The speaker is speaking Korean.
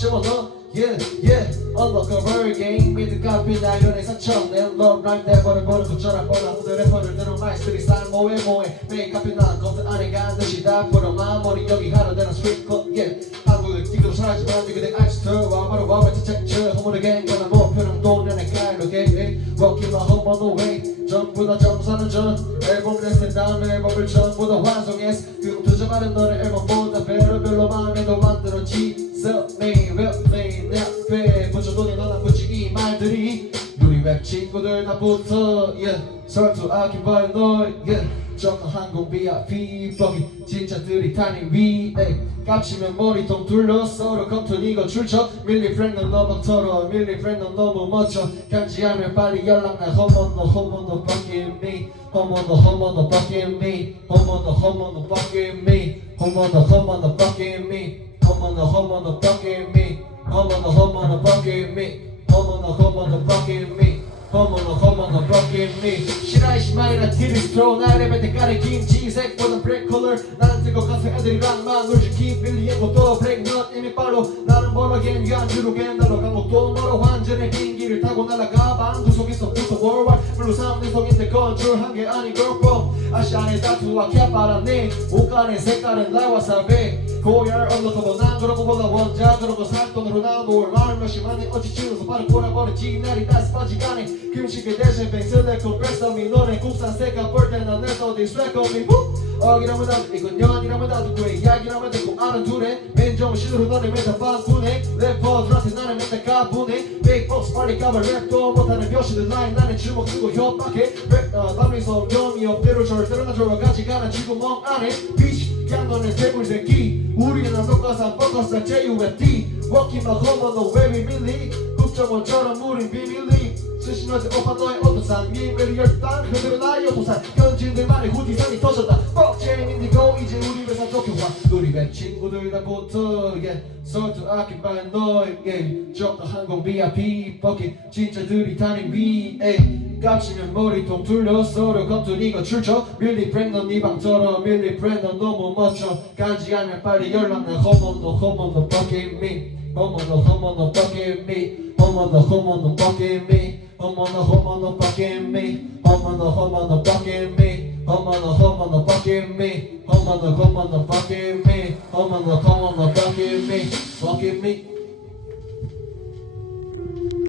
집어넣어 Yeah, yeah, undercover game 미드 카피 나 연애 사천 내 love life 내버려 버는 것처럼 뻔한 무대 래퍼를 들은 마이스들이 쌀 뭐해 뭐해 매일 카피 난 검색 안에 간 듯이 다 풀어 마무리. 여기 하루 되는 스트릿 컷 yeah 한국의 기도 사라지만 그대 알스터와 바로 와의 디텍처 허물의 갱가나 목표는 동년의 가일로 게임 Walking my home on the way. 전부 다 점사는 전 앨범 냈을 다음 앨범을 전부 다 완성했어 그리고 투자받은 너의 앨범보다 별로별로 마음에 더 만들었지 Me, 내 앞에 붙여돈이 너나 붙이 이 말들이 우리 랩 친구들 다 붙어 yeah 설투 아낀 바의 너 yeah 저는 항공 VIP 버기 진짜들이 타니 위에 깝치면 머리통 둘러 서로 검토니고 출처 밀리 프렌드 너만 털어 밀리 프렌드 너무 멋져 간지하면 빨리 연락나 허먼도 허먼도 fucking me 허먼도 허먼도 fucking me 허먼도 허먼도 fucking me 허먼도 허먼도 fucking me whole mother, whole motherfucking me. Whole mother, whole motherfucking me. Whole mother, whole motherfucking me. 허먼도 허먼도 fucking me. 시라이 시 마이라 티리 스트로 나이레벨 때까지 김치 색보다 블랙 컬러 나는 뜨거 가서 애들이랑만 놀지 김빌리의 것도 블랙넛 이미 빨로 나는 벌어겐 유한주로 겐달러 감옥도 멀어. 완전히 비행기를 타고 날아가 방구 속에서 부터 월왈 물로 삼는 속인데 컨트롤한 게 아닌 걸뻔 아시아의 다투와 캡바람니 옷간의 색깔은 라와사비 고열 언더커버 난 그런 거보다 원자. 그런 거 살돈으로 나올 마 만이 어찌 치워서 바로 돌아버리지 날이 다시 빠지가네 금식의 대신 뱅스내 컴프레서미 너네 국산 색깔 볼 때난 내 어디 쇠거미 어기라면 나도 이건 연이라면 나도 돼 약이라면 듣고 아는 둘에 맨정신으로 너네 맨날 반분해 래퍼들한테 나는 맨날 가분해 빅보스 빨리 까발 랩도 못하는 벼시는 라인 나는 주먹 쓰고 협박해. 랩 어, 성경이 없대로 절대로 나 같이 가는 지구 멍 안에. 비치 그냥 너네 대물 새끼. 우리는 똑같아 뻑커스 J-U-F-D The way we really 국정원처럼 우린 비밀리 스시너지 오빠 너의 어떤 상임을 열단 그대로 나의 여보산 현진들만의 후디상이 터졌다. 뻑잼 인디고 이제 우리 회사 도쿄화 우리 랩 친구들 다 붙어 yeah. 설득 아낀 바엔 너에게 적다 항공 VIP 버킷. 진짜들이 타는 위에 깝치면 머리통 둘러 서로 검토니가 출처. 밀리 프렌드 네 방처럼. 밀리 프렌드 너무 멋져. 간지하면 빨리 연락나. 허먼도 허먼도 fucking me I'm on the home on the fucking me. I'm on the home on the fucking me. I'm on the home on the fucking me. I'm on the home on the fucking me. I'm on the home on the fucking me. I'm on the home on the fucking me. I'm on the home on the fucking me. Fucking me.